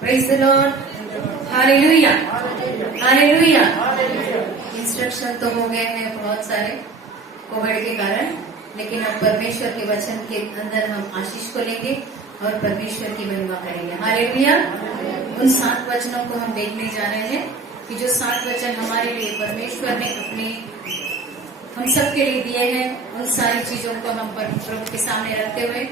Praise the Lord, hallelujah, hallelujah. Instruction तो हो गए हैं बहुत सारे कोविड के कारण, लेकिन अब परमेश्वर के वचन के अंदर हम आशीष को लेंगे और परमेश्वर की महिमा करेंगे। हालेलुया। उन 7 वचनों को हम देखने जा रहे हैं कि जो 7 वचन हमारे लिए परमेश्वर ने अपने हम सबके लिए दिए हैं, उन सारी चीजों को हम प्रभु के सामने रखते हुए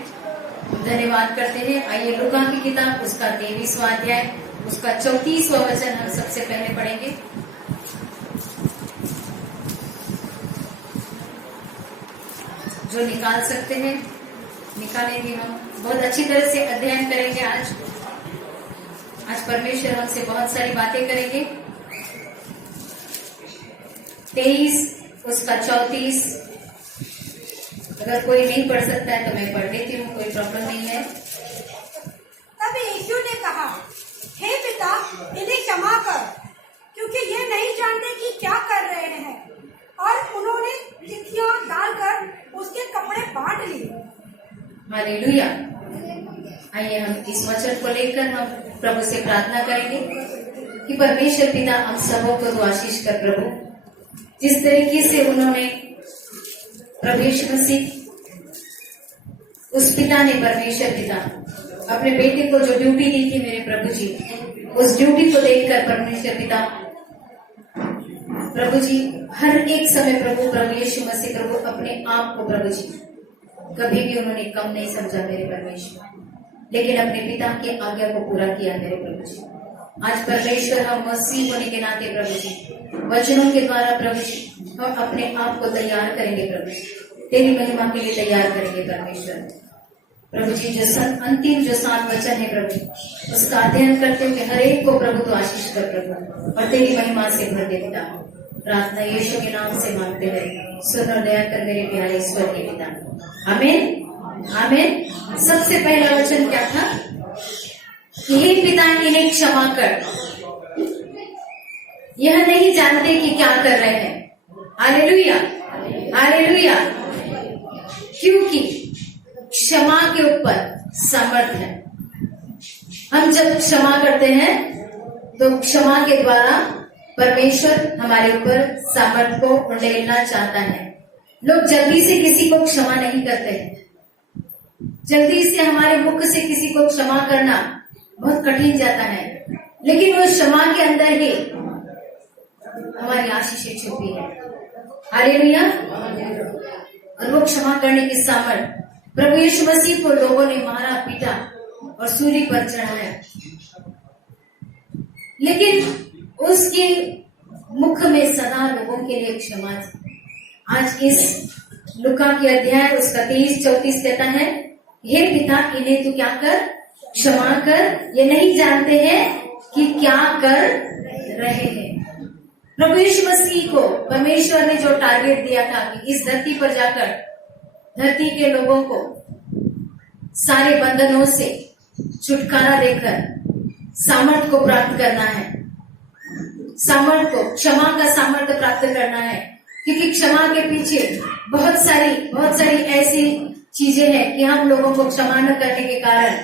धन्यवाद करते हैं। आइए लूका की किताब उसका 23वां अध्याय उसका 34वां वचन हम सबसे पहले पढ़ेंगे। जो निकाल सकते हैं निकालेंगे। हम बहुत अच्छी तरह से अध्ययन करेंगे। आज परमेश्वर हमसे बहुत सारी बातें करेंगे। 23 उसका 34। अगर कोई नहीं पढ़ सकता है तो मैं पढ़ देती हूँ, कोई प्रॉब्लम नहीं है। तब यीशु ने कहा, हे पिता, इन्हें क्षमा कर, क्योंकि ये नहीं जानते कि क्या कर रहे हैं। और उन्होंने चिट्ठियां डालकर उसके कपड़े बांट लिए। हालेलुया। आइए हम इस वचन को लेकर हम प्रभु से प्रार्थना करेंगे कि परमेश्वर पिता हम सबों को तो आशीष कर प्रभु, जिस तरीके से उन्होंने प्रभु यीशु मसीह उस पिता ने परमेश्वर पिता अपने बेटे को जो ड्यूटी दी थी मेरे प्रभु जी, उस ड्यूटी को देखकर परमेश्वर पिता प्रभु जी हर एक समय प्रभु यीशु मसीह प्रभु अपने आप को प्रभु जी कभी भी उन्होंने कम नहीं समझा मेरे परमेश्वर, लेकिन अपने पिता के आज्ञा को पूरा किया मेरे प्रभु जी। आज परमेश्वर हम मसीह होने के नाते प्रभु जी वचनों के द्वारा प्रभु जी हम अपने आप को तैयार करेंगे प्रभु जी, तेरी महिमा के लिए तैयार करेंगे परमेश्वर प्रभु जी। जो अंतिम जो 7 वचन है प्रभु उसका अध्ययन करते हुए हर एक को प्रभु तो आशीष कर प्रभु और तेरी महिमा से भर दे पिता। प्रार्थना यीशु के नाम से मांगते हैं, सुन और दया कर मेरे प्यारे ईश्वर के पिता। आमीन, आमीन। सबसे पहला वचन क्या था कि हे पिता इन्हें क्षमा कर, यह नहीं जानते कि क्या कर रहे हैं। Hallelujah, hallelujah. क्योंकि क्षमा के ऊपर सामर्थ है। हम जब क्षमा करते हैं तो क्षमा के द्वारा परमेश्वर हमारे ऊपर सामर्थ को उंडेलना चाहता है। लोग जल्दी से किसी को क्षमा नहीं करते हैं। जल्दी से हमारे मुख से किसी को क्षमा करना बहुत कठिन जाता है, लेकिन वो क्षमा के अंदर ही हमारी आशीषें छुपी है। हालेलुया। और वो क्षमा करने की सामर्थ प्रभु यीशु मसीह को लोगों ने मारा, पीटा और सूली पर चढ़ाया, लेकिन उसके मुख में सदा लोगों के लिए क्षमा थी। आज इस लूका के अध्याय उसका 23-34 कहता है, हे पिता इन्हें तू क्या कर, क्षमा कर, ये नहीं जानते हैं कि क्या कर रहे हैं। प्रभु यीशु मसीह को परमेश्वर ने जो टारगेट दिया था कि इस धरती पर जाकर धरती के लोगों को सारे बंधनों से छुटकारा देकर सामर्थ को प्राप्त करना है, सामर्थ को क्षमा का सामर्थ्य प्राप्त करना है। क्योंकि क्षमा के पीछे बहुत सारी ऐसी चीजें हैं कि हम लोगों को क्षमा न करने के कारण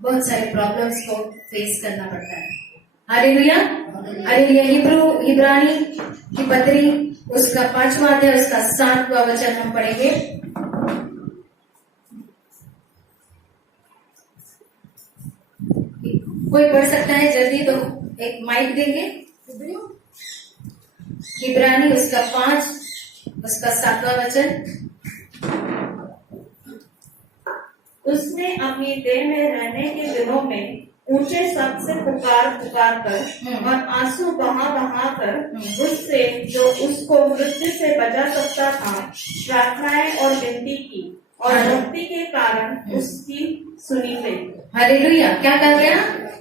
बहुत सारे प्रॉब्लम्स को फेस करना पड़ता है। Hallelujah, hallelujah. इब्रानी की पत्री उसका 5वां अध्याय उसका 7वां वचन हम पढ़ेंगे। कोई पढ़ सकता है जल्दी तो एक माइक देंगे। इब्रानी उसका 5 उसका 7वां वचन। उसने अपनी देह में रहने के दिनों में ऊंचे शब्द से पुकार कर और आंसू बहा कर उससे जो उसको मृत्यु से बचा सकता था प्रार्थनाएं और विनती की, और भक्ति के कारण उसकी सुनी गई। हालेलुया। क्या कह गया?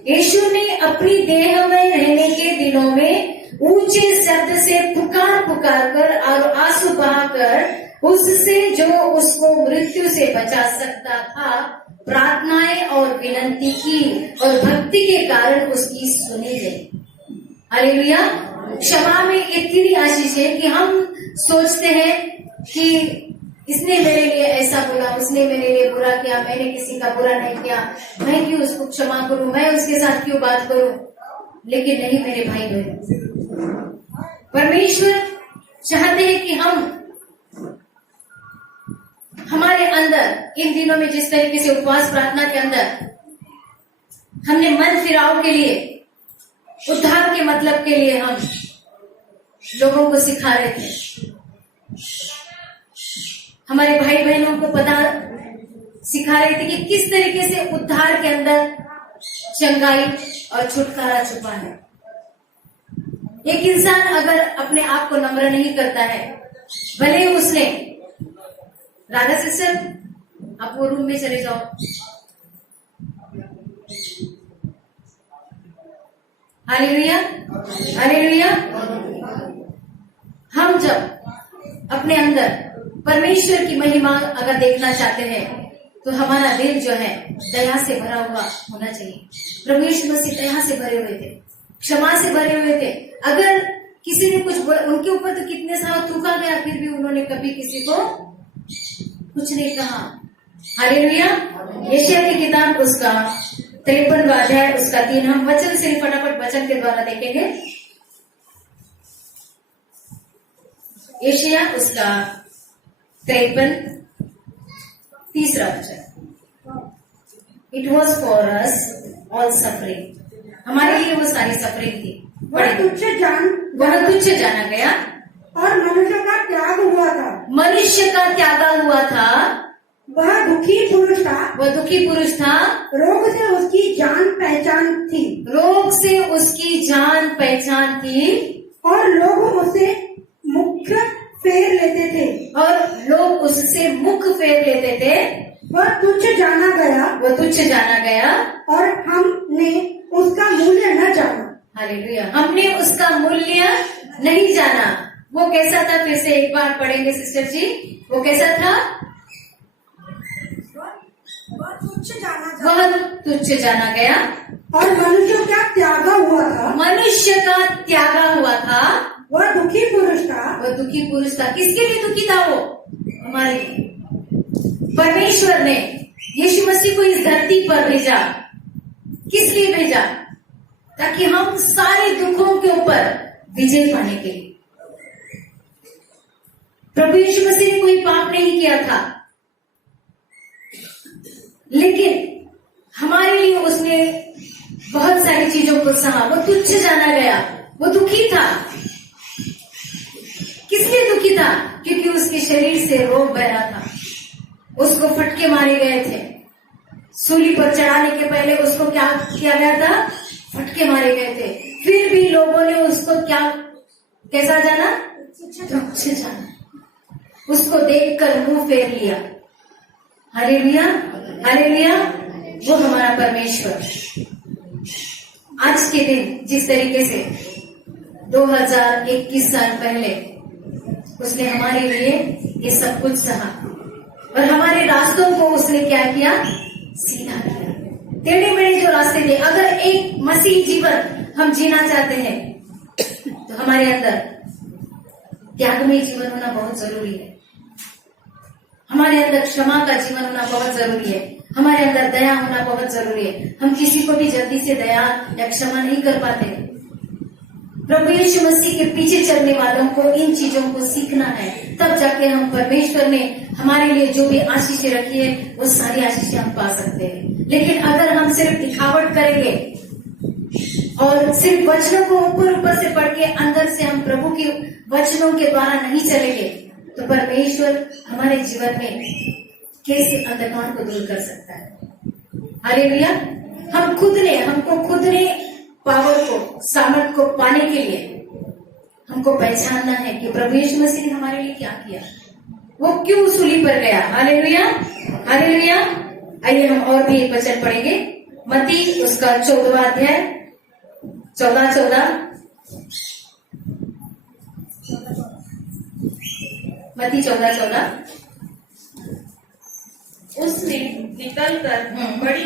यीशु ने अपनी देह में रहने के दिनों में ऊंचे शब्द से पुकार कर और आंसू बहाकर उससे जो उसको मृत्यु से बचा सकता था प्रार्थनाएं और विनती की, और भक्ति के कारण उसकी सुनी गई। हालेलुया। क्षमा में इतनी आशीष है कि हम सोचते हैं कि इसने मेरे लिए ऐसा बोला, उसने मेरे लिए बुरा किया, मैंने किसी का बुरा नहीं किया, मैं क्यों उसको क्षमा करूं, मैं उसके साथ क्यों बात करूं। लेकिन नहीं मेरे भाई बहन, परमेश्वर चाहते हैं कि हम हमारे अंदर इन दिनों में जिस तरीके से उपवास प्रार्थना के अंदर हमने मन फिराव के लिए, उद्धार के मतलब के लिए हम लोगों को सिखा रहे थे, हमारे भाई बहनों को पता सिखा रहे थे कि किस तरीके से उद्धार के अंदर चंगाई और छुटकारा छुपा है। एक इंसान अगर अपने आप को नम्र नहीं करता है, भले उसने, राधा सिस्टर आप वो रूम में चले जाओ, हालेलुया हालेलुया। हम जब अपने अंदर परमेश्वर की महिमा अगर देखना चाहते हैं तो हमारा दिल जो है दया से भरा हुआ होना चाहिए। प्रभु यीशु मसीह दया से भरे हुए थे, क्षमा से भरे हुए थे। अगर किसी ने कुछ उनके ऊपर तो कितने सारा थूका गया, फिर भी उन्होंने कभी किसी को कुछ नहीं कहा। हालेलुया। यशायाह की किताब उसका 53वां अध्याय उसका 3, हम वचन से फटाफट वचन के द्वारा देखेंगे। यशायाह उसका 53 तीसरा वचन, it was for us all suffering, हमारे लिए वो सारी सफरिंग थी। वह तुच्छ जाना गया और मनुष्य का त्याग हुआ था, मनुष्य का त्यागा हुआ था। वह दुखी पुरुष था, वह दुखी पुरुष था, रोग से उसकी जान पहचान थी, रोग से उसकी जान पहचान थी, और लोग उससे मुख फेर लेते थे, और लोग उससे मुख फेर लेते थे। वह तुच्छ जाना गया, वह तुच्छ जाना गया, और हमने उसका मूल्य न जाना। हालेलुया। हमने उसका मूल्य नहीं जाना। वो कैसा था, फिर से एक बार पढ़ेंगे सिस्टर जी, वो कैसा था? वह तुच्छ जाना गया और मनुष्य का त्यागा हुआ था, मनुष्य का त्यागा हुआ था। वह दुखी पुरुष था, वह दुखी पुरुष था। किसके लिए दुखी था वो? हमारे लिए। परमेश्वर ने यीशु मसीह को इस धरती पर भेजा, किस लिए भेजा? ताकि हम सारे दुखों के ऊपर विजय पाने के लिए। प्रभु यीशु मसीह ने कोई पाप नहीं किया था, लेकिन हमारे लिए उसने बहुत सारी चीजों को सहा। वो तुच्छ जाना गया, वो दुखी था। किस लिए दुखी था? क्योंकि उसके शरीर से रोग बह रहा था, उसको फटके मारे गए थे। सूली पर चढ़ाने के पहले उसको क्या किया गया था? फटके मारे गए थे। फिर भी लोगों ने उसको कैसा जाना? तुच्छ जाना। उसको देखकर मुंह फेर लिया। Hallelujah hallelujah. वो हमारा परमेश्वर आज के दिन जिस तरीके से 2021 साल पहले उसने हमारे लिए ये सब कुछ सहा, और हमारे रास्तों को उसने क्या किया? सीधा किया। टेढ़े मेढ़े जो रास्ते थे, अगर एक मसीह जीवन हम जीना चाहते हैं तो हमारे अंदर त्यागमय जीवन होना बहुत जरूरी है। हमारे अंदर क्षमा का जीवन होना बहुत जरूरी है। हमारे अंदर दया होना बहुत जरूरी है। हम किसी को भी जल्दी से दया या क्षमा नहीं कर पाते। प्रभु यीशु मसीह के पीछे चलने वालों को इन चीजों को सीखना है, तब जाके हम परमेश्वर ने हमारे लिए जो भी आशीषें रखी है वो सारी आशीषें हम पा सकते हैं। लेकिन अगर हम सिर्फ दिखावट करेंगे और सिर्फ वचनों को ऊपर ऊपर से पढ़ के अंदर से हम प्रभु के वचनों के द्वारा नहीं चलेंगे तो परमेश्वर हमारे जीवन में कैसे अंधकार को दूर कर सकता है? हालेलुया। हमको खुद ने पावर को, सामर्थ को पाने के लिए हमको पहचानना है कि प्रभु यीशु मसीह ने हमारे लिए क्या किया, वो क्यों सूली पर गया। Hallelujah hallelujah. आइए हम और भी एक वचन पढ़ेंगे। मत्ती उसका 14वां अध्याय 14 मत्ती 14 उसने निकलकर बड़ी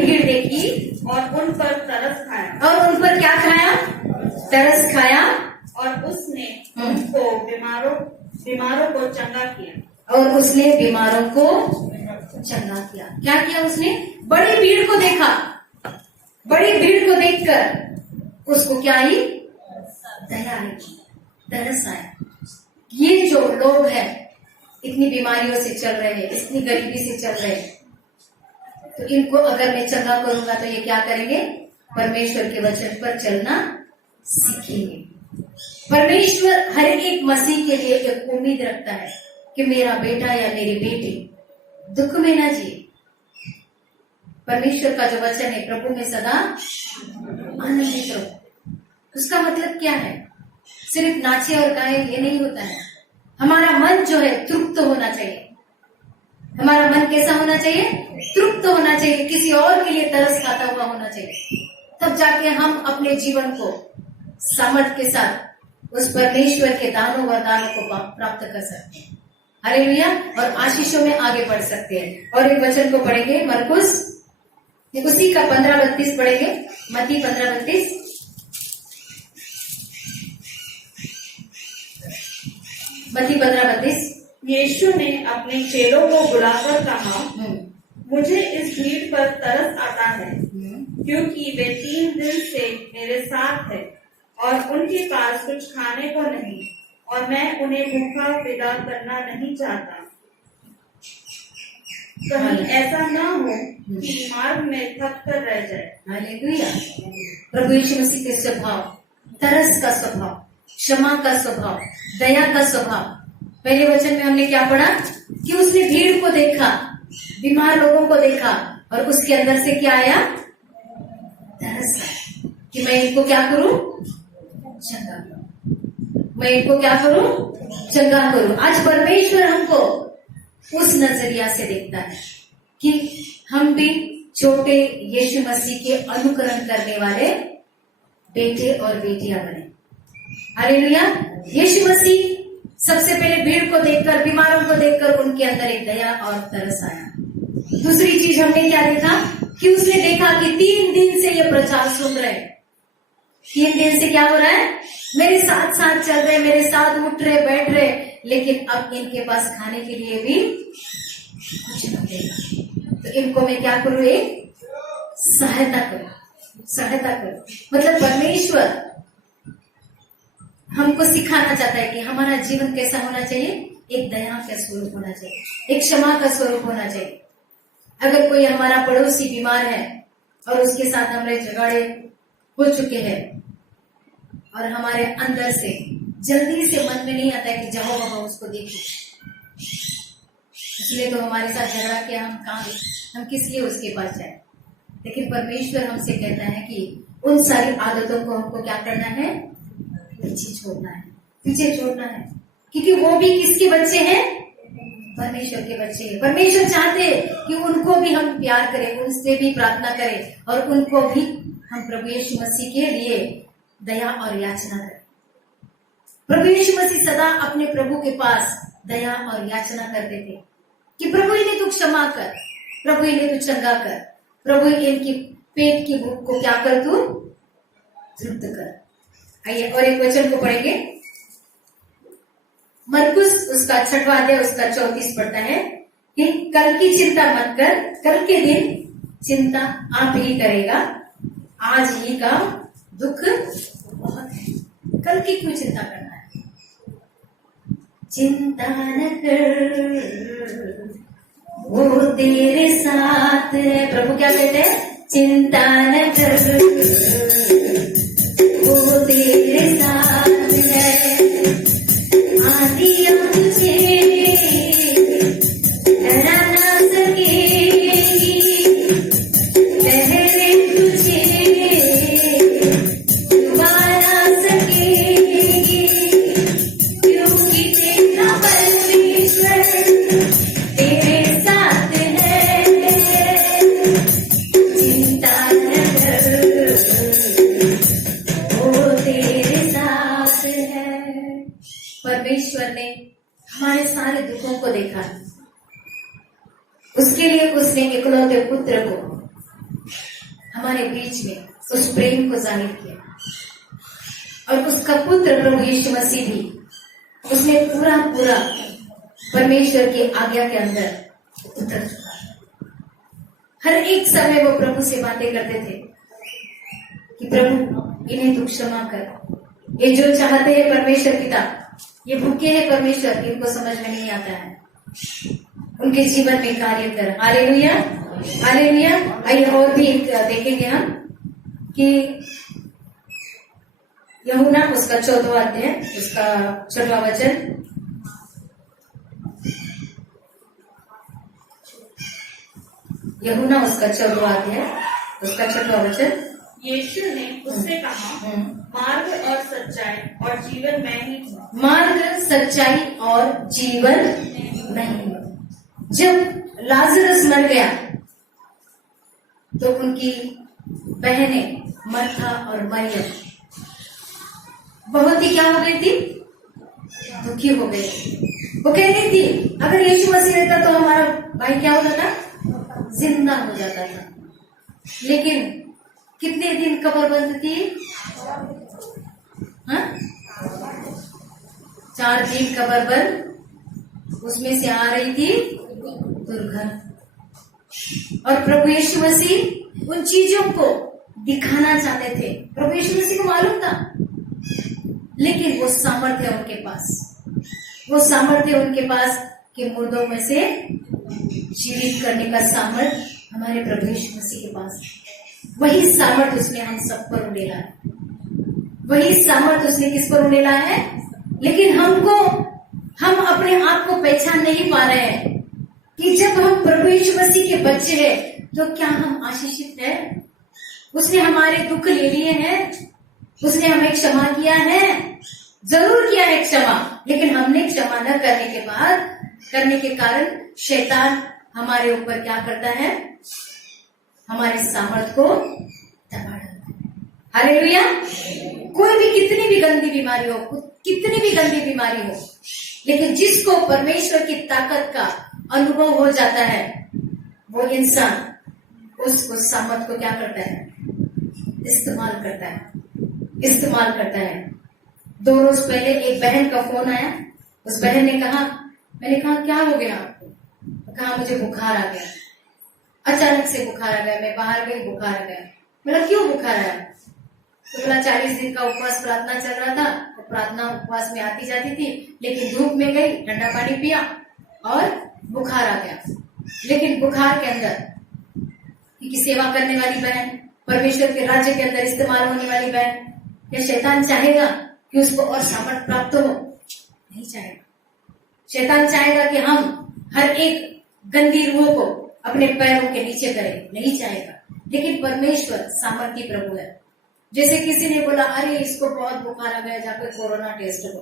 भीड़ देखी, और उन पर तरस खाया, और उन पर क्या खाया? तरस खाया। और उसने उनको बीमारों बीमारों को चंगा किया। और उसने बीमारों को चंगा किया। क्या किया उसने? बड़ी भीड़ को देखा, बड़ी भीड़ को देखकर उसको क्या आई? दया आई, तरस आया। ये जो लोग हैं इतनी बीमारियों से चल रहे हैं, इतनी गरीबी से चल रहे हैं, तो इनको अगर मैं चंगा करूंगा तो ये क्या करेंगे? परमेश्वर के वचन पर चलना सीखेंगे। परमेश्वर हर एक मसीह के लिए एक उम्मीद रखता है कि मेरा बेटा या मेरी बेटी दुख में ना जिए। परमेश्वर का जो वचन है, प्रभु में सदा आनंदित रहो, उसका मतलब क्या है? सिर्फ नाचे और गाए ये नहीं होता है। हमारा मन जो है तृप्त होना चाहिए। हमारा मन कैसा होना चाहिए? तृप्त होना चाहिए, किसी और के लिए तरस खाता हुआ होना चाहिए। तब जाके हम अपने जीवन को सामर्थ के साथ उस परमेश्वर के दानों वरदानों को प्राप्त कर सकते हैं। हालेलुया। और आशीषों में आगे बढ़ सकते हैं। और एक वचन को पढ़ेंगे, मरकुस उसी का 15-32 पढ़ेंगे। मत्ती 15-32। मत्ती 15-32। यीशु ने अपने चेलों को बुलाकर कहा, मुझे इस भीड़ पर तरस आता है, क्योंकि वे 3 दिन से मेरे साथ है और उनके पास कुछ खाने को नहीं, और मैं उन्हें भूखा विदा करना नहीं चाहता। कहीं ऐसा ना हो कि मार्ग में थक कर रह जाए। हालेलुया। प्रभु यीशु मसीह के स्वभाव, तरस का स्वभाव, क्षमा का स्वभाव, दया का स्वभाव। पहले वचन में हमने क्या पढ़ा? कि उसने भीड़ को देखा, बीमार लोगों को देखा, और उसके अंदर से क्या आया? तरस आया कि मैं इनको क्या करूं? चंगा करूं। मैं इनको क्या करूं? चंगा करूं। आज परमेश्वर हमको उस नजरिया से देखता है कि हम भी छोटे यीशु मसीह के अनुकरण करने वाले बेटे और बेटियां बने। हालेलुया। यीशु मसीह सबसे पहले भीड़ को देखकर, बीमारों को देखकर उनके अंदर एक दया और तरस आया। दूसरी चीज हमने क्या देखा? कि उसने देखा कि 3 दिन से ये प्रचार सुन रहे हैं। 3 दिन से क्या हो रहा है? मेरे साथ साथ चल रहे, मेरे साथ उठ रहे, बैठ रहे, लेकिन अब इनके पास खाने के लिए भी कुछ नहीं देगा। तो इनको मैं क्या करूं? एक सहायता करूं, सहायता करूं। मतलब परमेश्वर हमको सिखाना चाहता है कि हमारा जीवन कैसा होना चाहिए? एक दया का स्वरूप होना चाहिए, एक क्षमा का स्वरूप होना चाहिए। अगर कोई हमारा पड़ोसी बीमार है और उसके साथ हमारे झगड़े हो चुके हैं और हमारे अंदर से जल्दी से मन में नहीं आता है कि जाओ बाबा उसको देखो, इसलिए तो हमारे साथ झगड़ा किया, हम किस लिए उसके पास जाए? लेकिन परमेश्वर हमसे कहता है कि उन सारी आदतों को हमको क्या करना है? पीछे छोड़ना है, पीछे छोड़ना है। क्योंकि वो भी किसके बच्चे हैं? परमेश्वर के बच्चे हैं। परमेश्वर चाहते हैं कि उनको भी हम प्यार करें, उनसे भी प्रार्थना करें, और उनको भी हम प्रभु यीशु मसीह के लिए दया और याचना करें। प्रभु यीशु मसीह सदा अपने प्रभु के पास दया और याचना करते थे कि प्रभु इन्हें तू क्षमा कर, प्रभु इन्हें तू चंगा कर, प्रभु इनकी पेट की भूख को क्या कर, तू तृप्त कर। आइए और एक वचन को पढ़ेंगे। मरकुस उसका 6वां अध्याय उसका 34 पढ़ता है कि कल की चिंता मत कर, कल के दिन चिंता आप ही करेगा, आज ही का दुख बहुत है। कल की क्यों चिंता करना है? चिंता न कर वो तेरे साथ है। प्रभु क्या कहते हैं? चिंता न कर वो तेरे साथ है, आंधियां तुझे डरा ना सकेगी, लहरें तुझे डुबा ना सकेगी, क्योंकि तेरा परमेश्वर तेरे साथ है। चिंता न कर वो तेरे साथ है। परमेश्वर ने हमारे सारे दुखों को देखा, उसके लिए उसने इकलौते पुत्र को हमारे बीच में उस प्रेम को जाहिर किया, और उसका पुत्र प्रभु यीशु मसीह भी उसने पूरा पूरा परमेश्वर की आज्ञा के अंदर उतर चुका है। हर एक समय वो प्रभु से बातें करते थे कि प्रभु इन्हें तू क्षमा कर। ये जो चाहते हैं परमेश्वर पिता, ये भूखे हैं परमेश्वर, इनको समझ में नहीं आता है, उनके जीवन में कार्य कर। Hallelujah, hallelujah. आइए और भी देखेंगे हम कि यूहन्ना उसका 14वां अध्याय, उसका 6वां वचन। यूहन्ना उसका 14वां अध्याय, उसका 6वां वचन। यीशु ने उससे कहा, मार्ग और सच्चाई और जीवन मैं ही हूँ। मार्ग, सच्चाई और जीवन नहीं। जब लाजरस मर गया तो उनकी बहनें मर्था और मरियम बहुत ही क्या हो गई थी, दुखी हो गई। वो कह रही थी अगर यीशु मसीह रहता तो हमारा भाई क्या होता था, जिंदा हो जाता था। लेकिन कितने दिन कब्र बंद थी? 4 दिन कब्र बंद। उसमें से आ रही थी दुर्गंध। और प्रभु यीशु मसीह उन चीजों को दिखाना चाहते थे। प्रभु यीशु मसीह को मालूम था, लेकिन वो सामर्थ्य उनके पास, वो सामर्थ्य उनके पास कि मुर्दों में से जीवित करने का सामर्थ्य हमारे प्रभु यीशु मसीह के पास है। वही सामर्थ्य उसने हम सब पर उड़ेला है, वही सामर्थ्य उसने किस पर उड़ेला है। लेकिन हम अपने आप को पहचान नहीं पा रहे हैं कि जब हम प्रभु यीशु मसीह के बच्चे हैं तो क्या हम आशीषित हैं? उसने हमारे दुख ले लिए हैं, उसने हमें क्षमा किया है, जरूर किया है क्षमा। लेकिन हमने क्षमा न करने के कारण शैतान हमारे ऊपर क्या करता है, हमारे सामर्थ्य को दबा डालता है। हालेलुया। कोई भी कितनी भी गंदी बीमारी हो, कितनी भी गंदी बीमारी हो, लेकिन जिसको परमेश्वर की ताकत का अनुभव हो जाता है, वो इंसान उस सामर्थ को क्या करता है, इस्तेमाल करता है। 2 रोज पहले एक बहन का फोन आया। उस बहन ने कहा, मैंने कहा क्या हो गया आपको? तो कहा मुझे बुखार आ गया, अचानक से बुखार आ गया, मैं बाहर गई बुखार आ गया। बोला क्यों बुखार आया? तो बोला 40 दिन का उपवास प्रार्थना चल रहा था, तो प्रार्थना उपवास में आती जाती थी, लेकिन धूप में गई, ठंडा पानी पिया और बुखार आ गया। लेकिन बुखार के अंदर की सेवा करने वाली बहन, परमेश्वर के राज्य के अंदर इस्तेमाल होने वाली बहन, क्या शैतान चाहेगा कि उसको और सामर्थ प्राप्त हो? नहीं चाहेगा। शैतान चाहेगा कि हम हर एक गंदी रूह को अपने पैरों के नीचे करें, नहीं चाहेगा। लेकिन परमेश्वर सामर्थी प्रभु है। जैसे किसी ने बोला अरे इसको बहुत बुखार आ गया, जाकर कोरोना टेस्ट करो।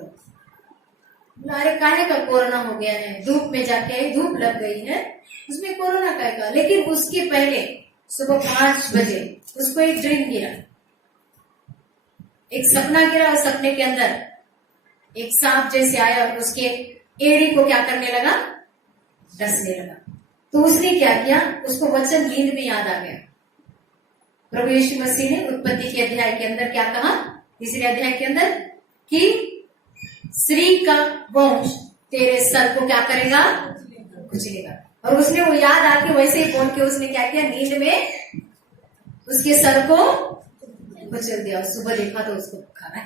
अरे काहे का कोरोना हो गया है, धूप में जाके आई, धूप लग गई है, उसमें कोरोना का। लेकिन उसके पहले सुबह 5 बजे उसको एक ड्रीम गिरा, एक सपना गिरा, और सपने के अंदर एक सांप जैसे आया और उसके एड़ी को क्या करने लगा, डसने लगा। तो उसने क्या किया, उसको वचन नींद में याद आ गया। प्रभु यीशु मसीह ने उत्पत्ति के अध्याय के अंदर क्या कहा, 3 अध्याय के अंदर, कि स्त्री का वंश तेरे सर को क्या करेगा, कुचलेगा। और उसने वो याद आके वैसे ही बोल के उसने क्या किया, नींद में उसके सर को कुचल दिया। और सुबह देखा तो उसको बुखार है।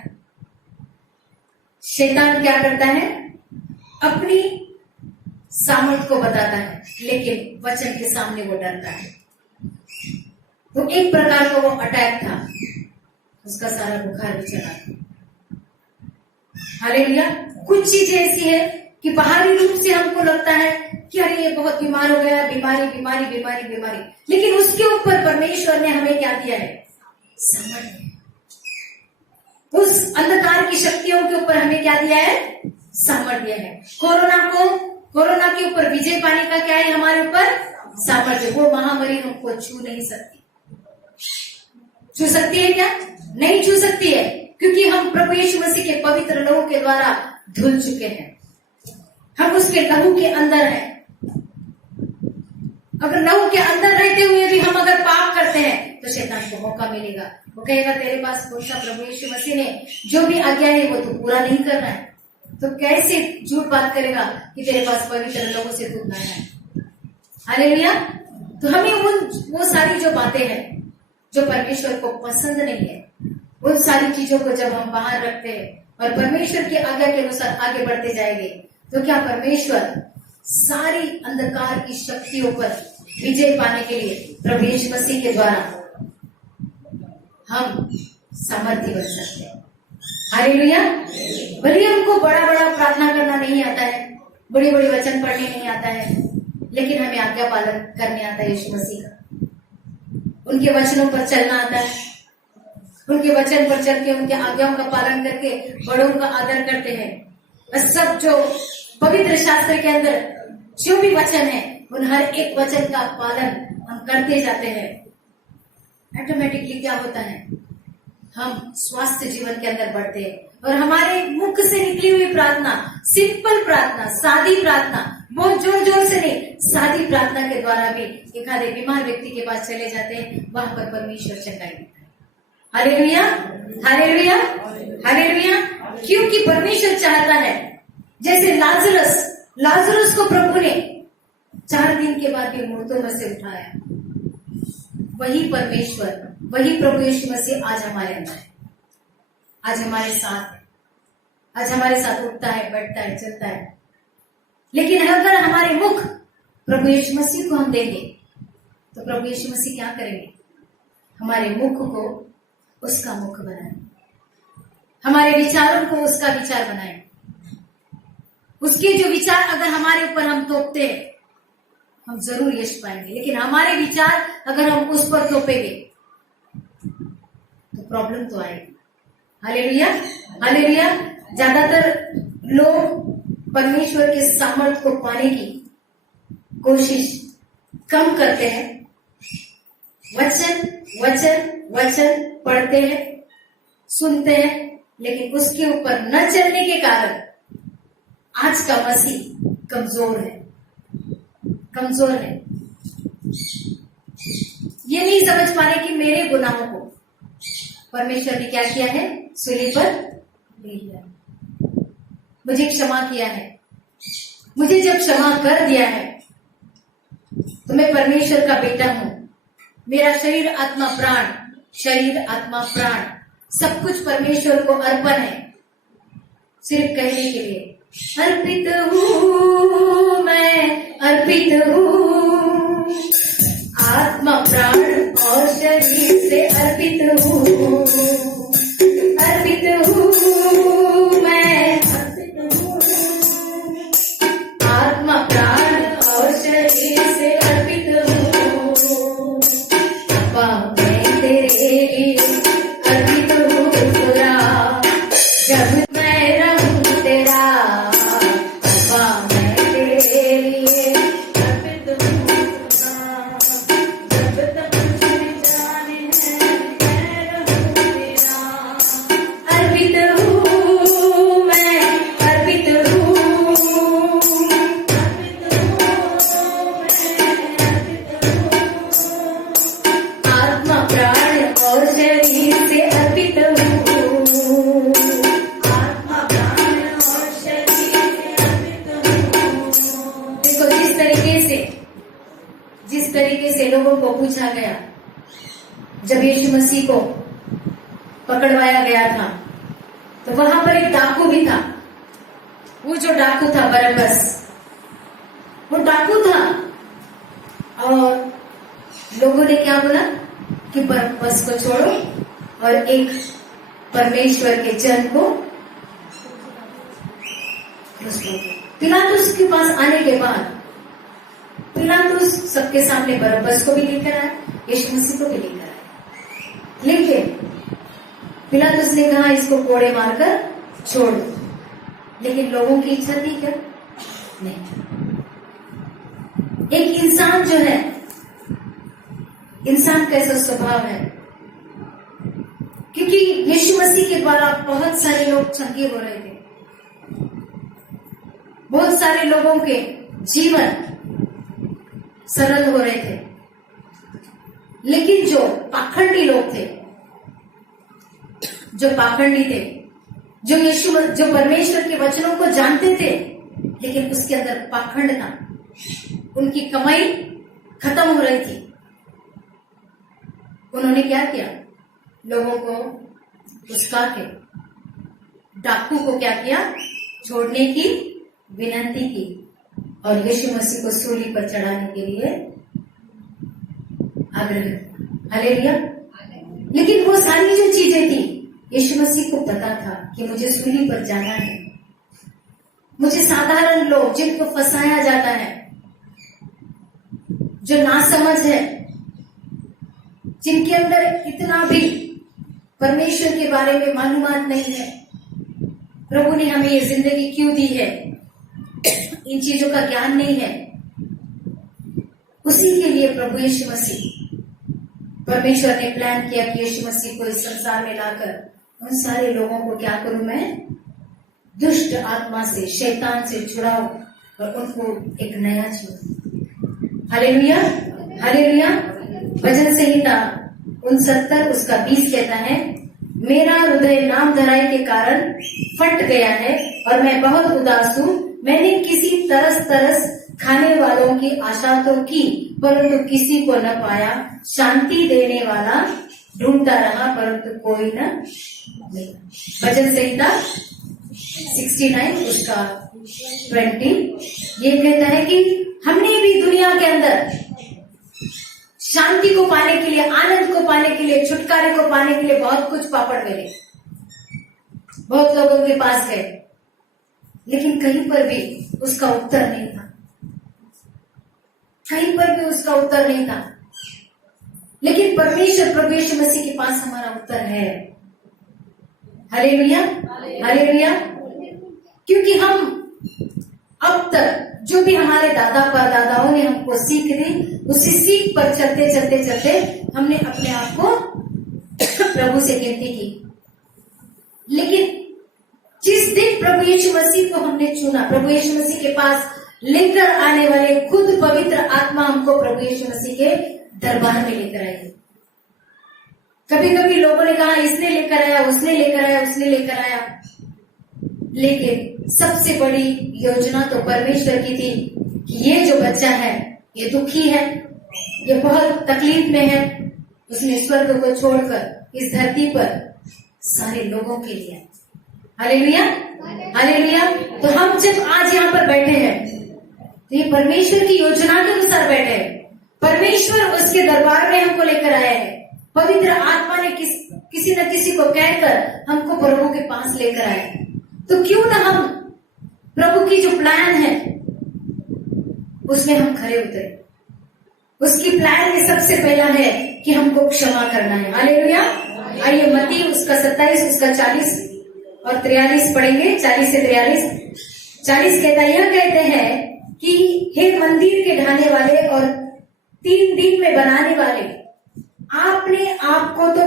शैतान क्या करता है, अपनी सामर्थ को बताता है, लेकिन वचन के सामने वो डरता है। तो एक प्रकार का वो अटैक था, उसका सारा बुखार भी चला। हालेलुया। कुछ चीजें ऐसी है कि बाहरी रूप से हमको लगता है कि अरे ये बहुत बीमार हो गया, बीमारी, लेकिन उसके ऊपर परमेश्वर ने हमें क्या दिया है, सामर्थ्य। उस अंधकार की शक्तियों के ऊपर हमें क्या दिया है, सामर्थ्य है। कोरोना के ऊपर विजय पाने का क्या है हमारे ऊपर, सामर्थ्य। वो महामारी हमको छू नहीं सकती। छू सकती है क्या? नहीं छू सकती है, क्योंकि हम प्रभु यीशु मसीह के पवित्र लहू के द्वारा धुल चुके हैं। हम उसके लहू के अंदर हैं। अगर लहू के अंदर रहते हुए भी हम अगर पाप करते हैं तो शैतान को मौका मिलेगा। वो कहेगा तेरे पास कौन सा, प्रभु यीशु मसीह ने जो भी आज्ञा है वो तू पूरा नहीं कर रहा है, तो कैसे झूठ बात करेगा कि तेरे पास पवित्र लोगों से दूध लाया है। हालेलुया। तो हमें वो सारी जो बातें हैं जो परमेश्वर को पसंद नहीं है, उन सारी चीजों को जब हम बाहर रखते हैं और परमेश्वर की आज्ञा के अनुसार आगे बढ़ते जाएंगे, तो क्या परमेश्वर सारी अंधकार की शक्तियों पर विजय पाने के लिए प्रभु यीशु मसीह के द्वारा हम सामर्थ्य बन सकते हैं। हालेलुया। भले हमको बड़ा बड़ा प्रार्थना करना नहीं आता है, बड़ी बड़ी वचन पढ़ने नहीं आता है, लेकिन हमें आज्ञा पालन करने आता है यीशु मसीह का। उनके वचनों पर चलना आता है, उनके वचन पर चल के उनके आज्ञाओं का पालन करके बड़ों का आदर करते हैं। और सब जो पवित्र शास्त्र के अंदर जो भी वचन है, उन हर एक वचन का पालन हम करते जाते हैं। ऑटोमेटिकली क्या होता है, हम स्वास्थ्य जीवन के अंदर बढ़ते हैं और हमारे मुख से निकली हुई प्रार्थना, सिंपल प्रार्थना, सादी प्रार्थना, बहुत जोर जोर से नहीं, सादी प्रार्थना के द्वारा भी एक आधे बीमार व्यक्ति के पास चले जाते हैं, वहां पर परमेश्वर चंगाई देता है। Hallelujah, hallelujah, hallelujah. क्योंकि परमेश्वर चाहता है, जैसे लाजरस को प्रभु ने 4 दिन के बाद भी मुर्दों में से उठाया, वही परमेश्वर, वही प्रभु यीशु मसीह आज हमारे अंदर है, आज हमारे साथ है, आज हमारे साथ उठता है, बैठता है, चलता है। लेकिन अगर हमारे मुख प्रभु यीशु मसीह को हम देंगे, तो प्रभु यीशु मसीह क्या करेंगे, हमारे मुख को उसका मुख बनाए, हमारे विचारों को उसका विचार बनाए। उसके जो विचार अगर हमारे ऊपर हम थोपते हैं, हम जरूर यश पाएंगे, लेकिन हमारे विचार अगर हम उस पर थोपेंगे तो प्रॉब्लम तो आएगी। Hallelujah, hallelujah. ज्यादातर लोग परमेश्वर के सामर्थ्य को पाने की कोशिश कम करते हैं, वचन वचन वचन पढ़ते हैं, सुनते हैं, लेकिन उसके ऊपर न चलने के कारण आज का मसीह कमजोर है, कमजोर है। ये नहीं समझ पा रहे कि मेरे गुनाहों को परमेश्वर ने क्या किया है, सूली पर ले लिया, मुझे क्षमा किया है। मुझे जब क्षमा कर दिया है तो मैं परमेश्वर का बेटा हूं। मेरा शरीर आत्मा प्राण, शरीर आत्मा प्राण सब कुछ परमेश्वर को अर्पण है, सिर्फ कहने के लिए अर्पित हूँ, मैं अर्पित हूँ, आत्मा प्राण और शरीर से अर्पित हूँ, अर्पित हूँ, मैं अर्पित हूँ, आत्मा प्राण और शरीर से अर्पित हूँ। अब्बा मैं तेरे लिए अर्पित हूँ खुदा, जब मैं रहूं तेरा, अब्बा मैं तेरे लिए अर्पित हूँ खुदा, जब तक मुझे जाने है मैं रहूं तेरा, अर्पित हूँ मैं, अर्पित हूँ, अर्पित हूँ मैं, अर्पित हूँ, आत्मा प्राण और शरीर से अर्पित हूँ, आत्मा प्राण और शरीर से अर्पित हूँ। देखो जिस तरीके से लोगों को पूछा गया, जब यीशु मसीह को पकड़वाया गया था, तो वहां पर एक डाकू भी था। वो जो डाकू था बरअब्बस, वो डाकू था, और लोगों ने क्या बोला कि बरअब्बस को छोड़ो और एक परमेश्वर के जन को पिलातुस के पास आने के बाद पिलातुस सबके सामने बरअब्बस को भी लेकर आया, यीशु मसीह को भी लेकर आया, लेकिन पिलातुस ने कहा इसको कोड़े मारकर छोड़ दो, लेकिन लोगों की इच्छा थी क्या? नहीं। एक इंसान जो है, इंसान का ऐसा स्वभाव है, क्योंकि यीशु मसीह के द्वारा बहुत सारे लोग चंगे हो रहे थे, बहुत सारे लोगों के जीवन सरल हो रहे थे, लेकिन जो पाखंडी लोग थे, जो पाखंडी थे, जो परमेश्वर के वचनों को जानते थे, लेकिन उसके अंदर पाखंड था, उनकी कमाई खत्म हो रही थी। उन्होंने क्या किया? लोगों को उस्का के, डाकू को क्या किया? छोड़ने की विनंती की और यीशु मसीह को सूली पर चढ़ाने के लिए आग्रह। हालेलुया। लेकिन वो सारी जो चीजें थी, यीशु मसीह को पता था कि मुझे सूली पर जाना है। मुझे साधारण लोग जिनको फंसाया जाता है, जो नासमझ है, जिनके अंदर इतना भी परमेश्वर के बारे में मालूमात नहीं है, प्रभु ने हमें ये जिंदगी क्यों दी है, इन चीजों का ज्ञान नहीं है, उसी के लिए प्रभु यीशु मसीह, परमेश्वर ने प्लान किया कि यीशु मसीह को इस संसार में लाकर उन सारे लोगों को क्या करूं मैं? दुष्ट आत्मा से, शैतान से छुड़ाऊं और उनको एक नया जीवन। Hallelujah, hallelujah. भजन संहिता 69 उसका 20 कहता है, मेरा हृदय नाम धराई के कारण फट गया है और मैं बहुत उदास हूँ। मैंने किसी तरस खाने वालों की आशा तो की, परंतु किसी को न पाया। शांति देने वाला ढूंढता रहा, परंतु कोई न मिला। भजन संहिता 69 उसका 20 ये कहता है कि हमने भी दुनिया के अंदर शांति को पाने के लिए, आनंद को पाने के लिए, छुटकारे को पाने के लिए बहुत कुछ पापड़ बेले, बहुत लोगों के पास गए, लेकिन कहीं पर भी उसका उत्तर नहीं था। कहीं पर भी उसका उत्तर नहीं था। लेकिन परमेश्वर प्रभु यीशु मसीह के पास हमारा उत्तर है। Hallelujah, hallelujah. क्योंकि हम अब तक जो भी हमारे दादा परदादाओं ने हमको सीख दी, उसी सीख पर चलते चलते चलते हमने अपने आप को प्रभु से गिनती की। लेकिन जिस दिन प्रभु यीशु मसीह को हमने चुना, प्रभु यीशु मसीह के पास लेकर आने वाले खुद पवित्र आत्मा हमको प्रभु यीशु मसीह के दरबार में लेकर आई। कभी कभी लोगों ने कहा इसने लेकर आया, उसने लेकर आया, उसने लेकर आया, लेकिन सबसे बड़ी योजना तो परमेश्वर की थी कि ये जो बच्चा है, ये दुखी है, ये बहुत तकलीफ में है, उसने स्वर्ग को छोड़कर इस धरती पर सारे लोगों के लिए। Hallelujah, hallelujah. तो हम जब आज यहाँ पर बैठे हैं, तो ये परमेश्वर की योजना के अनुसार बैठे हैं। परमेश्वर उसके दरबार में हमको लेकर आया है। पवित्र आत्मा ने किसी न किसी को कहकर हमको प्रभु के पास लेकर आए। तो क्यों ना हम प्रभु की जो प्लान है उसमें हम खरे उतरे। उसकी प्लान में सबसे पहला है कि हमको क्षमा करना है। हालेलुया। आइए मत्ती उसका 27 उसका 40 और 43 पढ़ेंगे। 40 से 43। 40 कहता यह कहते हैं कि हे मंदिर के ढाने वाले और 3 दिन में बनाने वाले, अपने आप को तो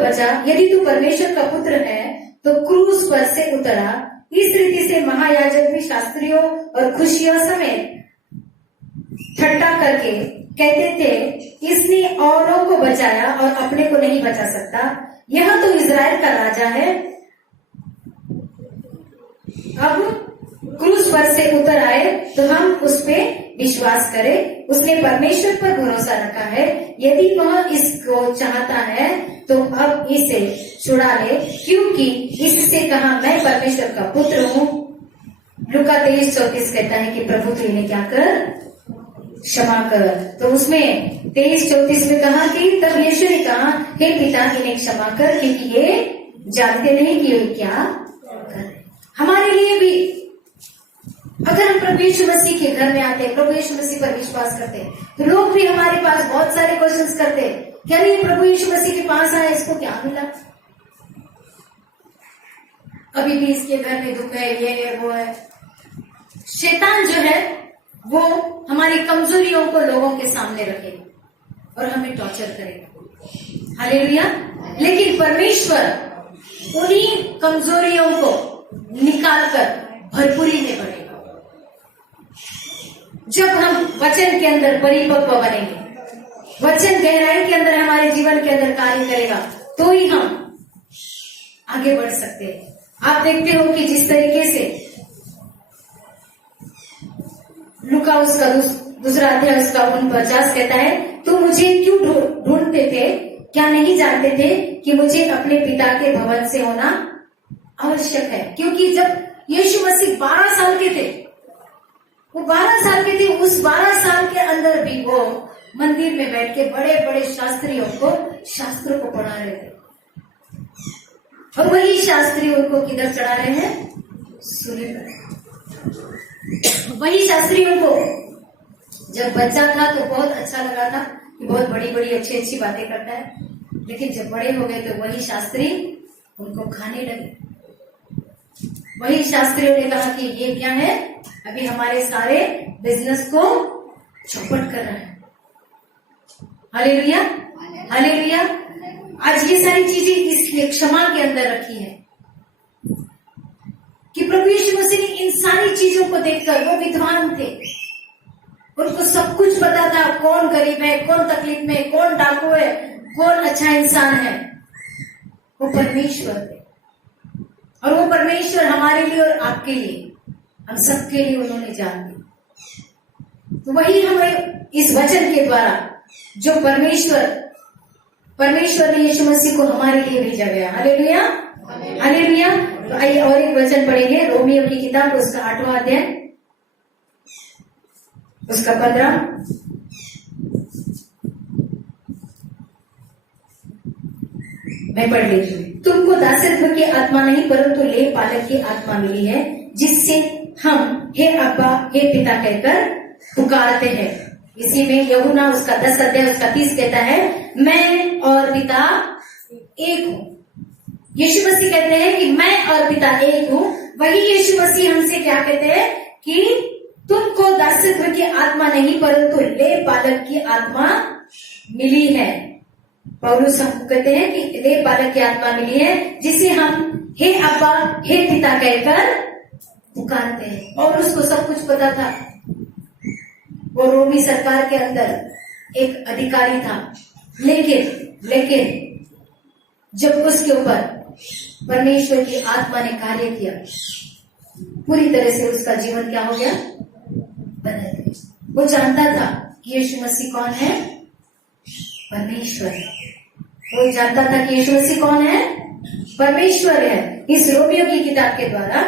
बचा। यदि तू परमेश्वर का पुत्र है तो क्रूस पर से उतरा। इस रीति से महायाजक भी शास्त्रियों और खुशियों समेत ठट्टा करके कहते थे, इसने औरों को बचाया और अपने को नहीं बचा सकता। यह तो इजराइल का राजा है। अब क्रूस पर से उतर आए तो हम उस पे विश्वास करें। उसने परमेश्वर पर भरोसा रखा है। यदि वह इसको चाहता है तो अब इसे छुड़ा ले, क्योंकि इससे कहा मैं परमेश्वर का पुत्र हूँ। लूका 23:34 कहता है कि प्रभु तू इन्हें क्या कर, क्षमा कर। तो उसमें 23:34 में कहा कि तब यीशु ने कहा, हे पिता इन्हें क्षमा कर, क्योंकि ये जानते नहीं कि ये क्या कर। हमारे लिए भी अगर हम प्रभु यीशु मसीह के घर में आते हैं, प्रभु यीशु मसीह पर विश्वास करते हैं, तो लोग भी हमारे पास बहुत सारे क्वेश्चंस करते हैं, क्या ये प्रभु यीशु मसीह के पास आया, इसको क्या मिला? अभी भी इसके घर में दुख है, ये है, वो है। शैतान जो है वो हमारी कमजोरियों को लोगों के सामने रखेगा और हमें टॉर्चर करेगा। हालेलुया। लेकिन परमेश्वर उन्हीं कमजोरियों को निकालकर भरपूरी में भरेगा। जब हम वचन के अंदर परिपक्व बनेंगे, वचन गहराई के अंदर हमारे जीवन के अंदर कार्य करेगा, तो ही हम आगे बढ़ सकते हैं। आप देखते हो कि जिस तरीके से लूका उसका दूसरा अध्याय उसका 49 कहता है, तुम मुझे क्यों ढूंढते थे? क्या नहीं जानते थे कि मुझे अपने पिता के भवन से होना आवश्यक है? क्योंकि जब यीशु मसीह 12 साल के थे, वो 12 साल के थे, उस 12 साल के अंदर भी वो मंदिर में बैठ के बड़े बड़े शास्त्रियों को शास्त्रों को पढ़ा रहे थे। और वही शास्त्री उनको किधर चढ़ा रहे हैं? सूली पर। वही शास्त्रियों को जब बच्चा था तो बहुत अच्छा लगा था कि बहुत बड़ी बड़ी अच्छी अच्छी बातें करता है, लेकिन जब बड़े हो गए तो वही शास्त्री उनको खाने लगे। वही शास्त्रियों ने कहा कि ये क्या है, अभी हमारे सारे बिजनेस को चौपट कर रहा है। Hallelujah, hallelujah. आज ये सारी चीजें इसलिए क्षमा के अंदर रखी है कि प्रभु यीशु मसीह ने इन सारी चीजों को देखकर, वो विद्वान थे, उनको सब कुछ पता था, कौन गरीब है, कौन तकलीफ में, कौन डाकू है, कौन अच्छा इंसान है। वो परमेश्वर थे और वो परमेश्वर हमारे लिए और आपके लिए, हम सबके लिए उन्होंने जान दी। तो वही हमें इस वचन के द्वारा जो परमेश्वर ने यीशु मसीह को हमारे लिए भेजा गया। Hallelujah, hallelujah. तो आइए और एक वचन पढ़ेंगे, रोमियो की किताब उसका 8वां अध्याय उसका 15। मैं पढ़ लेती हूँ। तुमको दासत्व की आत्मा नहीं परंतु ले पालक की आत्मा मिली है, जिससे हम हे अब्बा हे पिता कहकर पुकारते हैं। इसी में यूहन्ना उसका 10 अध्याय उसका 30 कहता है, मैं और पिता एक हूँ। यीशु मसीह कहते हैं कि मैं और पिता एक हूँ। वही यीशु मसीह हमसे क्या कहते हैं कि तुमको दासत्व की आत्मा नहीं परंतु ले पालक की आत्मा मिली है। पौलुस हमको कहते हैं कि ले पालक की आत्मा मिली है, जिसे हम हे अब्बा हे पिता कहकर पुकारते हैं। पौलुस को सब कुछ पता था। वो रोमी सरकार के अंदर एक अधिकारी था, लेकिन जब उसके ऊपर परमेश्वर की आत्मा ने कार्य किया, पूरी तरह से उसका जीवन क्या हो गया? बदल गया। वो जानता था कि यीशु मसीह कौन है? परमेश्वर है। वो जानता था कि यीशु मसीह कौन है? परमेश्वर है। इस रोमियो की किताब के द्वारा,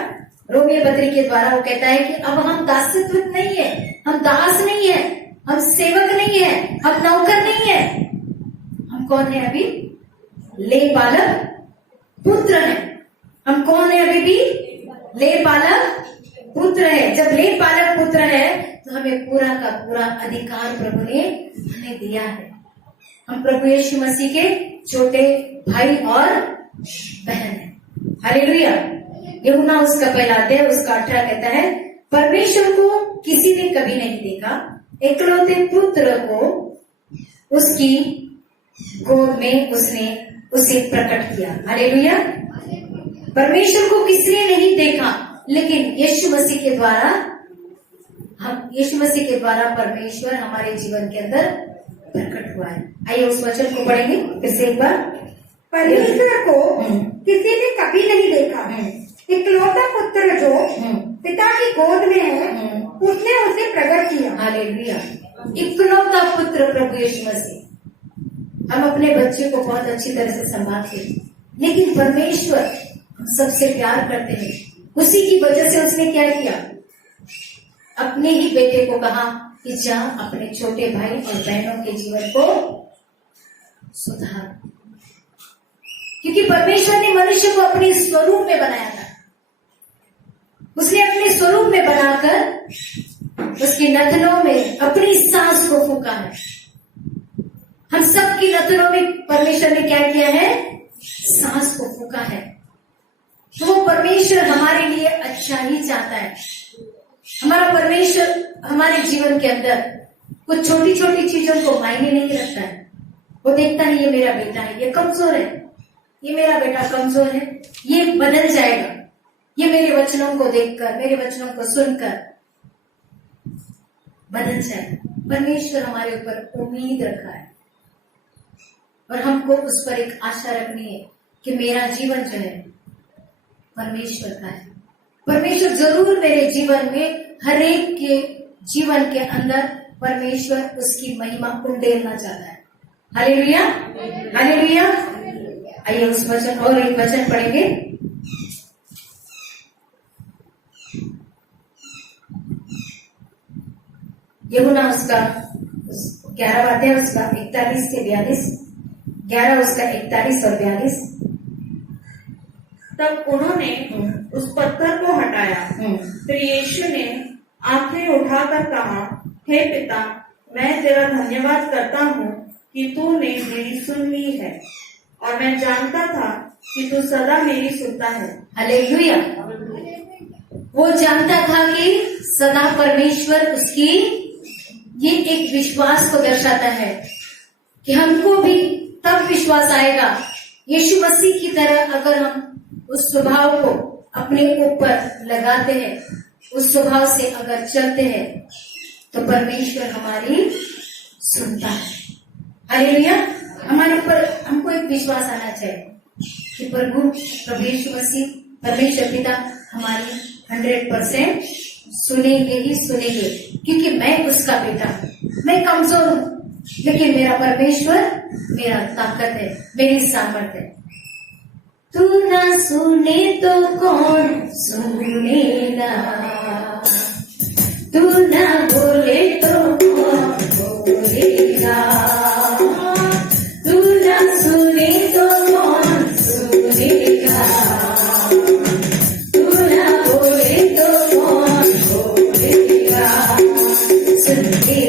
रोमियो पत्री के द्वारा वो कहता है कि अब हम दासत्व नहीं है, हम दास नहीं है, हम सेवक नहीं है, हम नौकर नहीं है। हम कौन है अभी? ले पालक पुत्र है। हम कौन है अभी भी? ले पालक पुत्र है। जब ले पालक पुत्र है तो हमें पूरा का पूरा अधिकार प्रभु ने हमें दिया है। हम प्रभु यीशु मसीह के छोटे भाई और बहन है। हालेलुया। यूहन्ना उसका पहला अध्याय उसका 18 कहता है, परमेश्वर को किसी ने कभी नहीं देखा, एकलौते पुत्र को उसकी गोद में उसने उसे प्रकट किया। हालेलुया। परमेश्वर को किसी ने नहीं देखा, लेकिन यीशु मसीह के द्वारा परमेश्वर हमारे जीवन के अंदर प्रकट हुआ है। आइए उस वचन को पढ़ेंगे फिर से एक बार। परमेश्वर को किसी ने कभी नहीं देखा, इकलौता पुत्र जो पिता की गोद में है, उसने उसे प्रकट किया। हालेलुया। इकलौता पुत्र प्रभु यीशु मसीह। हम अपने बच्चे को बहुत अच्छी तरह से संभालते हैं, लेकिन परमेश्वर हम सबसे प्यार करते हैं। उसी की वजह से उसने क्या किया? अपने ही बेटे को कहा कि जा अपने छोटे भाई और बहनों के जीवन को सुधार, क्योंकि परमेश्वर ने मनुष्य को अपने स्वरूप में बनाया था। उसने अपने स्वरूप में बनाकर उसकी नथनों में अपनी सांस को फूंका है। हम सबकी नथनों में परमेश्वर ने क्या किया है? सांस को फूंका है। तो वो परमेश्वर हमारे लिए अच्छा ही चाहता है। हमारा परमेश्वर हमारे जीवन के अंदर कुछ छोटी छोटी चीजों को मायने नहीं रखता है। वो देखता है ये मेरा बेटा है, ये कमजोर है, ये मेरा बेटा कमजोर है, ये बदल जाएगा, ये मेरे वचनों को देखकर, मेरे वचनों को सुनकर बदल जाएगा। परमेश्वर हमारे ऊपर उम्मीद रखा है और हमको उस पर एक आशा रखनी है कि मेरा जीवन जो है परमेश्वर का है। परमेश्वर जरूर मेरे जीवन में, हर एक के जीवन के अंदर परमेश्वर उसकी महिमा उंडेलना चाहता है। Hallelujah, hallelujah. आइए उस वचन, और एक वचन पढ़ेंगे। यूहन्ना उसका 11 अध्याय उसका 41 से 42, 11 उसका 41 और 42। तब उन्होंने उस पत्थर को हटाया। फिर यीशु ने आंखें उठाकर कहा, हे पिता, मैं तेरा धन्यवाद करता हूँ कि तूने मेरी सुन ली है, और मैं जानता था कि तू सदा मेरी सुनता है। हालेलुया। वो जानता था कि सदा परमेश्वर उसकी, ये एक विश्वास को दर्शाता है कि हमको भी तब विश्वास आएगा यीशु मसीह की तरह, अगर हम उस स्वभाव को अपने ऊपर लगाते हैं, उस स्वभाव से अगर चलते हैं, तो परमेश्वर हमारी सुनता है। हालेलुया। हमारे ऊपर हमको एक विश्वास आना चाहिए कि प्रभु यीशु मसीह, परमेश्वर पिता हमारी 100% सुनेंगे ही सुनेंगे, क्योंकि मैं उसका बेटा, मैं कमजोर हूँ, लेकिन मेरा परमेश्वर मेरा ताकत है, मेरी सामर्थ है। तू ना सुने तो कौन सुनेगा, तू ना बोले तो कौन बोलेगा, तू ना सुने तो कौन सुनेगा, तू ना बोले तो कौन बोलेगा। सुन ले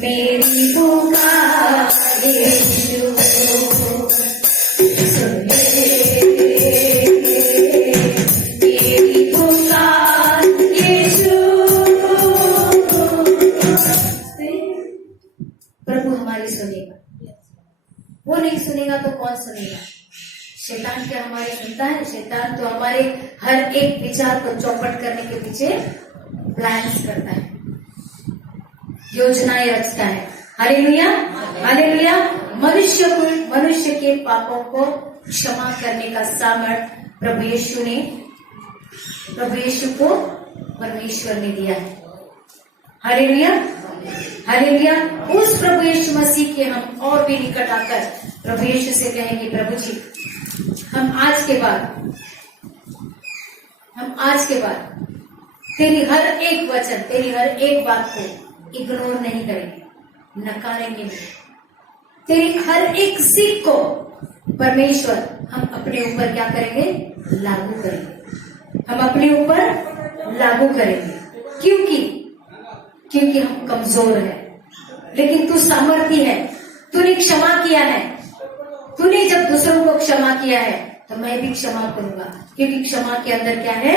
मेरी पुकार यीशु, सुन ले मेरी पुकार यीशु। प्रभु हमारी सुनेगा, वो नहीं सुनेगा तो कौन सुनेगा? शैतान क्या हमारे सुनता है? शैतान तो हमारे हर एक विचार को चौपट करने के पीछे प्लान्स करता है, योजनाएं रचता है। Hallelujah, hallelujah. मनुष्य के पापों को क्षमा करने का सामर्थ्य प्रभु यीशु को परमेश्वर ने दिया है। Hallelujah, hallelujah. उस प्रभु यीशु मसीह के हम और भी निकट आकर प्रभु यीशु से कहेंगे, प्रभु जी, हम आज के बाद तेरी हर एक वचन, तेरी हर एक बात को इग्नोर नहीं करेंगे, नकारेंगे नहीं। तेरी हर एक सीख को परमेश्वर हम अपने ऊपर क्या करेंगे? लागू करेंगे। हम अपने ऊपर लागू करेंगे, क्योंकि हम कमजोर हैं, लेकिन तू सामर्थी है। तूने क्षमा किया है, तूने जब दूसरों को क्षमा किया है तो मैं भी क्षमा करूंगा, क्योंकि क्षमा के अंदर क्या है?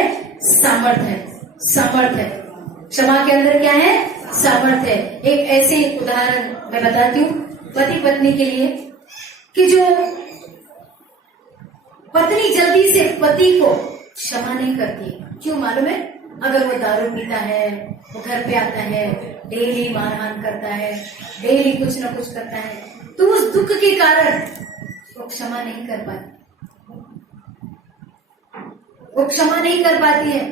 सामर्थ है, सामर्थ है। क्षमा के अंदर क्या है? सामर्थ है। एक ऐसे उदाहरण मैं बताती हूँ पति पत्नी के लिए, कि जो पत्नी जल्दी से पति को क्षमा नहीं करती। क्यों मालूम है? अगर वो दारू पीता है, वो घर पे आता है, डेली मारहान करता है, डेली कुछ न कुछ करता है, तो उस दुख के कारण वो क्षमा नहीं कर पाती, वो क्षमा नहीं कर पाती है।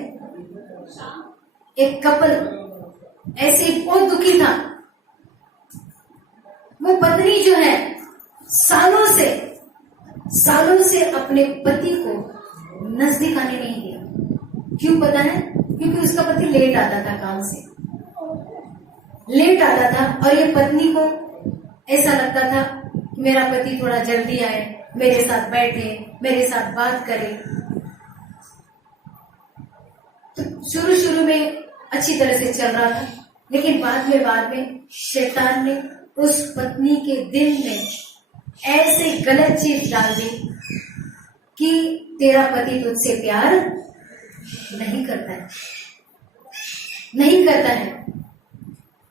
एक कपल ऐसे बहुत दुखी था, वो पत्नी जो है सालों से अपने पति को नजदीक आने नहीं दिया। क्यों पता है? क्योंकि उसका पति लेट आता था, काम से लेट आता था, और ये पत्नी को ऐसा लगता था कि मेरा पति थोड़ा जल्दी आए, मेरे साथ बैठे, मेरे साथ बात करे। तो शुरू में अच्छी तरह से चल रहा था, लेकिन बाद में शैतान ने उस पत्नी के दिल में ऐसे गलत चीज डाल दी कि तेरा पति तुझसे प्यार नहीं करता है,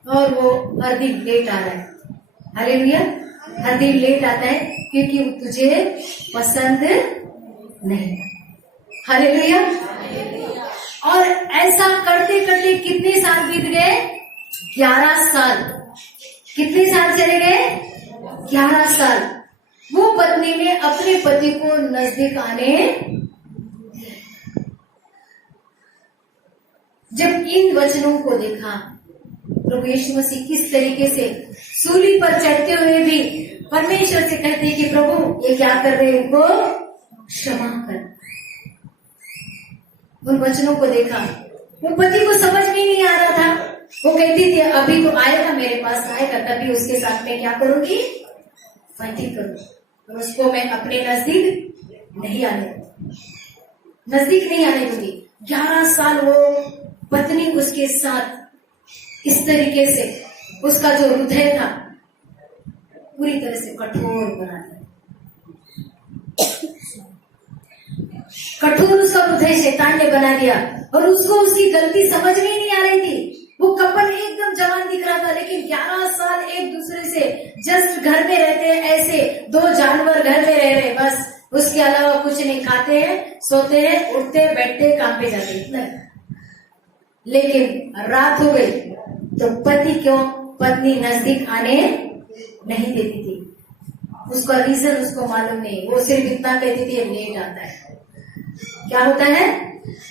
और वो हर दिन लेट आ रहा है। हालेलुया, हर दिन लेट आता है क्योंकि वो तुझे पसंद नहीं। हालेलुया। और ऐसा करते करते कितने साल बीत गए? 11 साल। कितने साल चले गए? 11 साल। वो पत्नी ने अपने पति को नजदीक आने, जब इन वचनों को देखा, प्रभु यीशु मसीह किस तरीके से सूली पर चढ़ते हुए भी परमेश्वर से कहते हैं कि प्रभु ये क्या कर रहे हैं, उनको क्षमा कर। उन वचनों को देखा, वो पति को समझ में नहीं आ रहा था। वो कहती थी अभी तो आएगा, मेरे पास आएगा, तभी उसके साथ में क्या करूंगी, फंटी करूँ, तो उसको मैं अपने नजदीक नहीं आने दूंगी। 11 साल वो पत्नी उसके साथ इस तरीके से उसका जो हृदय था पूरी तरह से कठोर बना दिया। कठोर उसका हृदय शैतान ने बना दिया और उसको उसकी गलती समझ में नहीं आ रही थी। वो कपल एकदम जवान दिख रहा था, लेकिन 11 साल एक दूसरे से जस्ट घर में रहते हैं, ऐसे 2 जानवर घर में रह रहे, बस उसके अलावा कुछ नहीं, खाते हैं, सोते हैं, उठते बैठते, काम पे जाते, इतना। लेकिन रात हो गई तो पति क्यों पत्नी नजदीक आने नहीं देती थी। उसका रीजन उसको मालूम नहीं, वो सिर्फ इतना कहती थी लेट आता है। क्या होता है,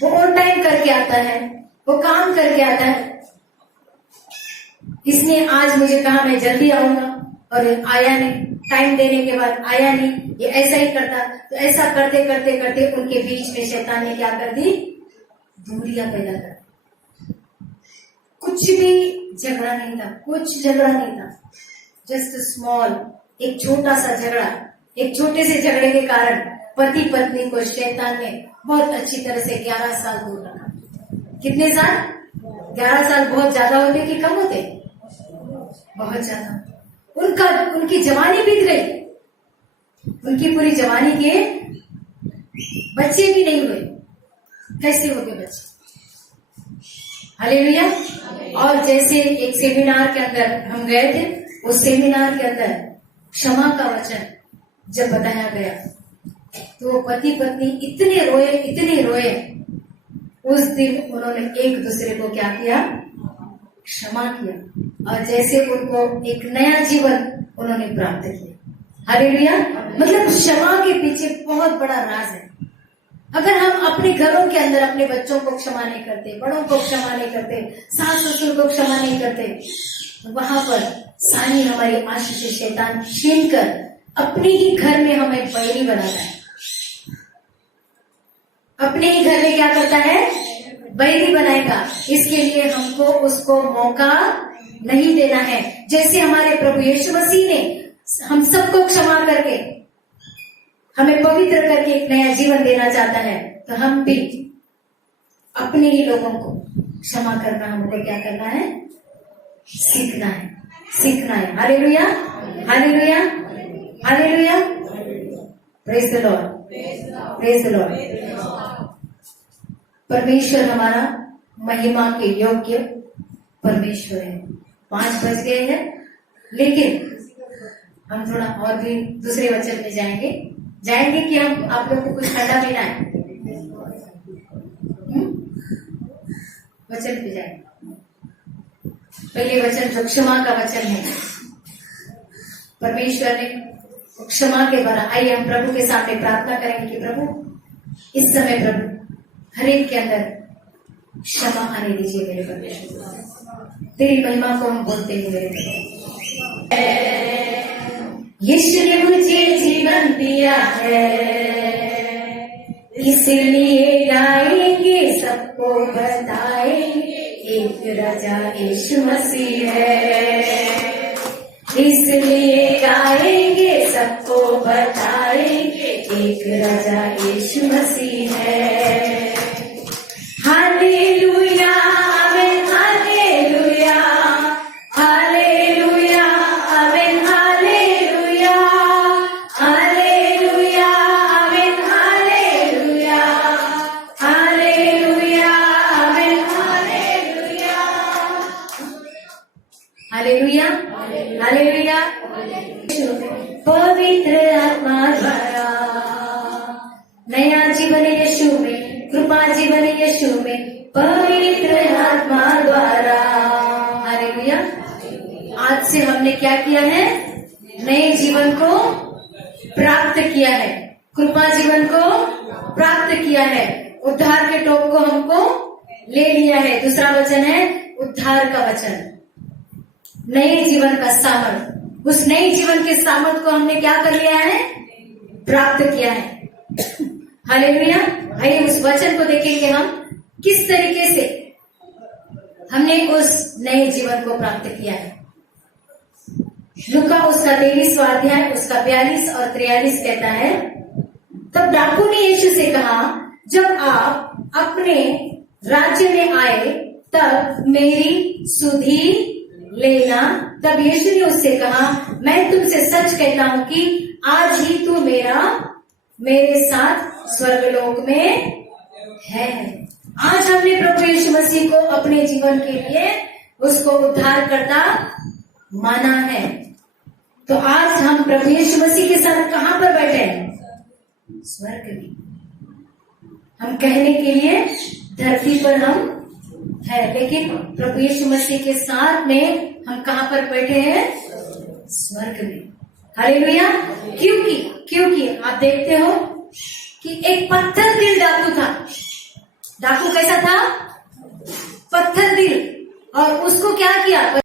वो ऑन टाइम करके आता है, वो काम करके आता है। इसने आज मुझे कहा मैं जल्दी आऊंगा और आया नहीं, टाइम देने के बाद आया नहीं, ये ऐसा ही करता। तो ऐसा करते करते करते उनके बीच में शैतान ने क्या कर दी, दूरियां पैदा कर दी। कुछ भी झगड़ा नहीं था, कुछ झगड़ा नहीं था, जस्ट स्मॉल, एक छोटा सा झगड़ा। एक छोटे से झगड़े के कारण पति पत्नी को शैतान ने बहुत अच्छी तरह से 11 साल दूर रखा। कितने साल? 11 साल बहुत ज्यादा होते कि कम होते? बहुत ज्यादा। उनकी जवानी बीत गई, उनकी पूरी जवानी के बच्चे भी नहीं हुए। कैसे हो गए बच्चे? हालेलुया। और जैसे एक सेमिनार के अंदर हम गए थे, उस सेमिनार के अंदर क्षमा का वचन जब बताया गया तो पति पत्नी इतने रोए। उस दिन उन्होंने एक दूसरे को क्या किया, क्षमा किया, और जैसे उनको एक नया जीवन उन्होंने प्राप्त किया। हालेलुया। मतलब क्षमा के पीछे बहुत बड़ा राज है। अगर हम अपने घरों के अंदर अपने बच्चों को क्षमा नहीं करते, बड़ों को क्षमा नहीं करते, सास ससुर को क्षमा नहीं करते, तो वहां पर सारी हमारी आशीष शैतान छीन कर अपने ही घर में हमें बैरी बनाता है। अपने ही घर में क्या करता है, बैरी बनाएगा। इसके लिए हमको उसको मौका नहीं देना है। जैसे हमारे प्रभु यीशु मसीह ने हम सबको क्षमा करके हमें पवित्र करके एक नया जीवन देना चाहता है, तो हम भी अपने ही लोगों को क्षमा करना हमको क्या करना है, सीखना है। Hallelujah, hallelujah, hallelujah. Praise the Lord, praise the Lord. परमेश्वर हमारा महिमा के योग्य परमेश्वर है। 5 बज गए हैं, लेकिन हम थोड़ा और भी दूसरे वचन में जाएंगे कि हम आप लोग को कुछ ठंडा पीना है। वचन पे जाएंगे। पहले वचन जो क्षमा का वचन है, परमेश्वर ने क्षमा के द्वारा, आइए हम प्रभु के सामने प्रार्थना करेंगे कि प्रभु इस समय प्रभु हर एक के अंदर क्षमा आने दीजिए मेरे परमेश्वर। तेरी महिमा को हम बोलते हैं मेरे प्रभु। यीशु ने मुझे जीवन दिया है, इसलिए गाएंगे, सबको बताएंगे, एक राजा यीशु मसीह है। इसलिए गाएंगे, सबको बताएंगे, एक राजा यीशु मसीह है। हालेलुया, आमेन, हालेलुया, हालेलुया, आमेन, हालेलुया, हालेलुया, आमेन, हालेलुया, हालेलुया, आमेन, हालेलुया, हालेलुया, हालेलुया। पवित्र आत्मा द्वारा नया जीवन यीशु में, कृपा जीवन यीशु में, पवित्र आत्मा द्वारा। हालेलुया। आज से हमने क्या किया है, नए जीवन को प्राप्त किया है, कृपा जीवन को प्राप्त किया है, उद्धार के टोप को हमको ले लिया है। दूसरा वचन है उद्धार का वचन, नए जीवन का सामर्थ। उस नए जीवन के सामर्थ को हमने क्या कर लिया है? प्राप्त किया है। हालेलुया। आइए उस वचन को देखेंगे हम किस तरीके से हमने उस नए जीवन को प्राप्त किया है। लूका उसका 23वां अध्याय उसका 42 और 43 कहता है, तब डाकू ने यीशु से कहा, जब आप अपने राज्य में आए तब मेरी सुधि लेना। तब यीशु ने उससे कहा, मैं तुमसे सच कहता हूं कि आज ही तू मेरे साथ स्वर्गलोक में है। आज हमने प्रभु यीशु मसीह को अपने जीवन के लिए उसको उद्धारकर्ता माना है। तो आज हम प्रभु यीशु मसीह के साथ कहां पर बैठे हैं? स्वर्ग में। हम कहने के लिए धरती पर हम है, लेकिन प्रभु यीशु मसीह के साथ में हम कहां पर बैठे हैं? स्वर्ग में। हालेलुया। क्योंकि आप देखते हो कि एक पत्थर दिल डाकू था। डाकू कैसा था? पत्थर दिल। और उसको क्या किया?